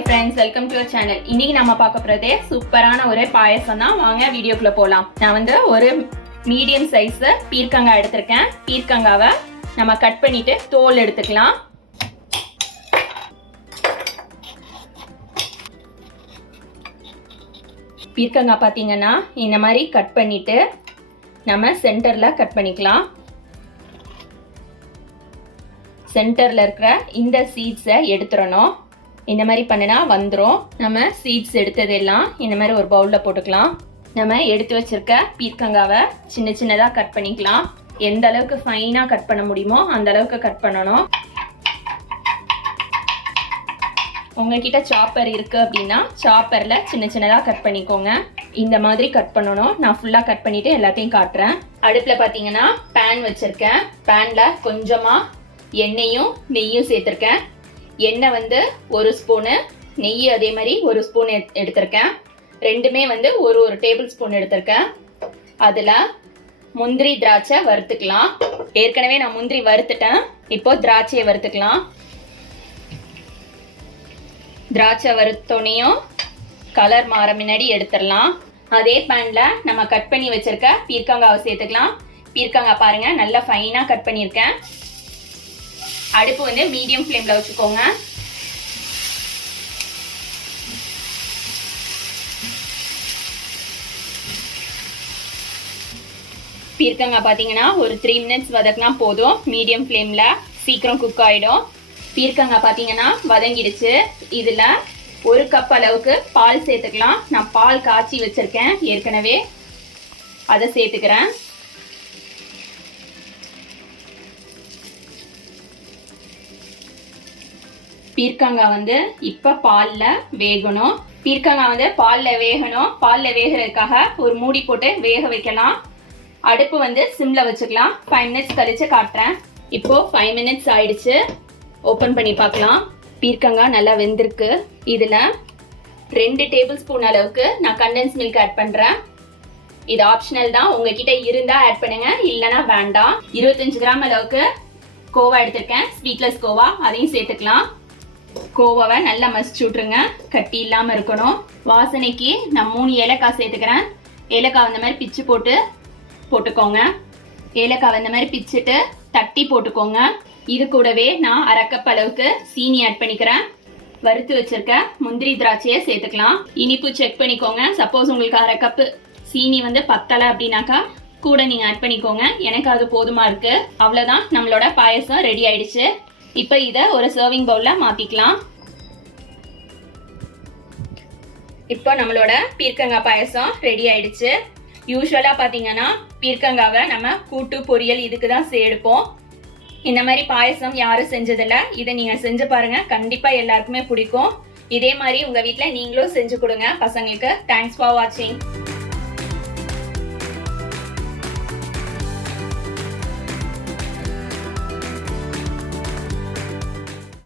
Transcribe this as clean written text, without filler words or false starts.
Hi friends, welcome to our channel. இன்னைக்கு நாம பார்க்க போறதே சூப்பரான ஒரு பாயாசம் தான். வாங்க வீடியோக்குள்ள போலாம். நான் வந்து ஒரு மீடியம் சைஸ் பீர்க்கங்காய் எடுத்துர்க்கேன். பீர்க்கங்காவை நம்ம கட் பண்ணிட்டு தோல் எடுத்துக்கலாம். பீர்க்கங்காய் பாத்தீங்கன்னா இந்த மாதிரி கட் பண்ணிட்டு நம்ம சென்டர்ல கட் பண்ணிக்கலாம். சென்டர்ல இருக்கிற இந்த சீட்ஸை எடுத்துறணும். இந்த மாதிரி பண்ணினா வந்துடும். நம்ம சீட்ஸ் எடுத்ததெல்லாம் இந்த மாதிரி ஒரு பவுல்ல போட்டுக்கலாம். நம்ம எடுத்து வச்சிருக்க பீர்க்கங்காவை சின்ன சின்னதா கட் பண்ணிக்கலாம். எந்த அளவுக்கு ஃபைனா கட் பண்ண முடியுமோ அந்த அளவுக்கு கட் பண்ணணும். உங்ககிட்ட சாப்பர் இருக்கு அப்படின்னா சாப்பர்ல சின்ன சின்னதா கட் பண்ணிக்கோங்க. இந்த மாதிரி கட் பண்ணணும். நான் ஃபுல்லா கட் பண்ணிட்டு எல்லாத்தையும் காட்டுறேன். அடுப்புல பாத்தீங்கன்னா பேன் வச்சிருக்கேன். பேன்ல கொஞ்சமா எண்ணெயும் நெய்யும் சேர்த்திருக்கேன். எண்ணெய் வந்து ஒரு ஸ்பூனு, நெய் அதே மாதிரி ஒரு ஸ்பூன் எடுத்திருக்கேன். ரெண்டுமே வந்து ஒரு டேபிள் ஸ்பூன் எடுத்திருக்கேன். அதுல முந்திரி திராட்சை வறுத்துக்கலாம். ஏற்கனவே நான் முந்திரி வறுத்துட்டேன். இப்போ திராட்சையை வறுத்துக்கலாம். திராட்சை வறுத்தோனையும் கலர் மாற முன்னாடி எடுத்துடலாம். அதே பேன்ல நம்ம கட் பண்ணி வச்சிருக்க பீர்க்கங்காவை சேர்த்துக்கலாம். பீர்க்கங்காய் பாருங்க நல்லா ஃபைனா கட் பண்ணியிருக்கேன். அடுப்பு வந்து மீடியம் ஃப்ளேம்ல வச்சுக்கோங்க. பீர்க்கங்காய் பாத்தீங்கன்னா ஒரு 3 மினிட்ஸ் வதக்கினா போதும். மீடியம் ஃப்ளேம்ல சீக்கிரம் குக் ஆயிடும். பீர்க்கங்காய் பாத்தீங்கன்னா வதங்கிடுச்சு. இதுல 1 கப் அளவுக்கு பால் சேர்த்துக்கலாம். நான் பால் காய்ச்சி வச்சிருக்கேன் ஏற்கனவே, அதை சேர்த்துக்கிறேன். பீர்க்கங்காய் வந்து இப்ப பால்ல வேகணும். பீர்க்கங்காய் வந்து பால்ல வேகணும். பால்ல வேகிறதுக்காக ஒரு மூடி போட்டு வேக வைக்கலாம். அடுப்பு வந்து சிம்ல வச்சுக்கலாம். 5 மினிட்ஸ் கழிச்சு காட்டுறேன். இப்போ 5 மினிட்ஸ் ஆயிடுச்சு. ஓபன் பண்ணி பார்க்கலாம். பீர்க்கங்காய் நல்லா வெந்திருக்கு. இதுல 2 டேபிள் ஸ்பூன் அளவுக்கு நான் கண்டென்ஸ் மில்க் ஆட் பண்றேன். இது ஆப்ஷனல் தான். உங்ககிட்ட இருந்தா ஆட் பண்ணுங்க, இல்லைன்னா வேண்டாம். 25 கிராம் அளவுக்கு கோவா எடுத்திருக்கேன். ஸ்வீட்லெஸ் கோவா, அதையும் சேர்த்துக்கலாம். கோவாவை நல்லா மசிச்சு விட்டுருங்க, கட்டி இல்லாம இருக்கணும். வாசனைக்கு நான் 3 ஏலக்காய் சேர்த்துக்கிறேன். ஏலக்காய் இந்த மாதிரி பிச்சு போட்டுக்கோங்க. ஏலக்காய் இந்த மாதிரி பிச்சுட்டு தட்டி போட்டுக்கோங்க. இது கூடவே நான் 1/2 கப் அளவுக்கு சீனி ஆட் பண்ணிக்கிறேன். வறுத்து வச்சிருக்க முந்திரி திராட்சையை சேர்த்துக்கலாம். இனிப்பு செக் பண்ணிக்கோங்க. சப்போஸ் உங்களுக்கு 1/2 கப் சீனி வந்து பத்தலை அப்படின்னாக்கா கூட நீங்க ஆட் பண்ணிக்கோங்க. எனக்கு அது போதுமா இருக்கு. அவ்வளவுதான், நம்மளோட பாயசம் ரெடி ஆயிடுச்சு. இப்போ இதை ஒரு சர்விங் பவுல்ல மாத்திக்கலாம். இப்போ நம்மளோட பீர்க்கங்காய் பாயசம் ரெடி ஆயிடுச்சு. யூஸ்வலா பாத்தீங்கன்னா பீர்க்கங்காவை நம்ம கூட்டு பொரியல் இதுக்கு தான் எடுப்போம். இந்த மாதிரி பாயசம் யாரும் செஞ்சதில்ல. இதை நீங்க செஞ்சு பாருங்க, கண்டிப்பா எல்லாருக்குமே பிடிக்கும். இதே மாதிரி உங்க வீட்ல நீங்களும் செஞ்சு கொடுங்க பசங்களுக்கு. தேங்க்ஸ் ஃபார் வாட்சிங்.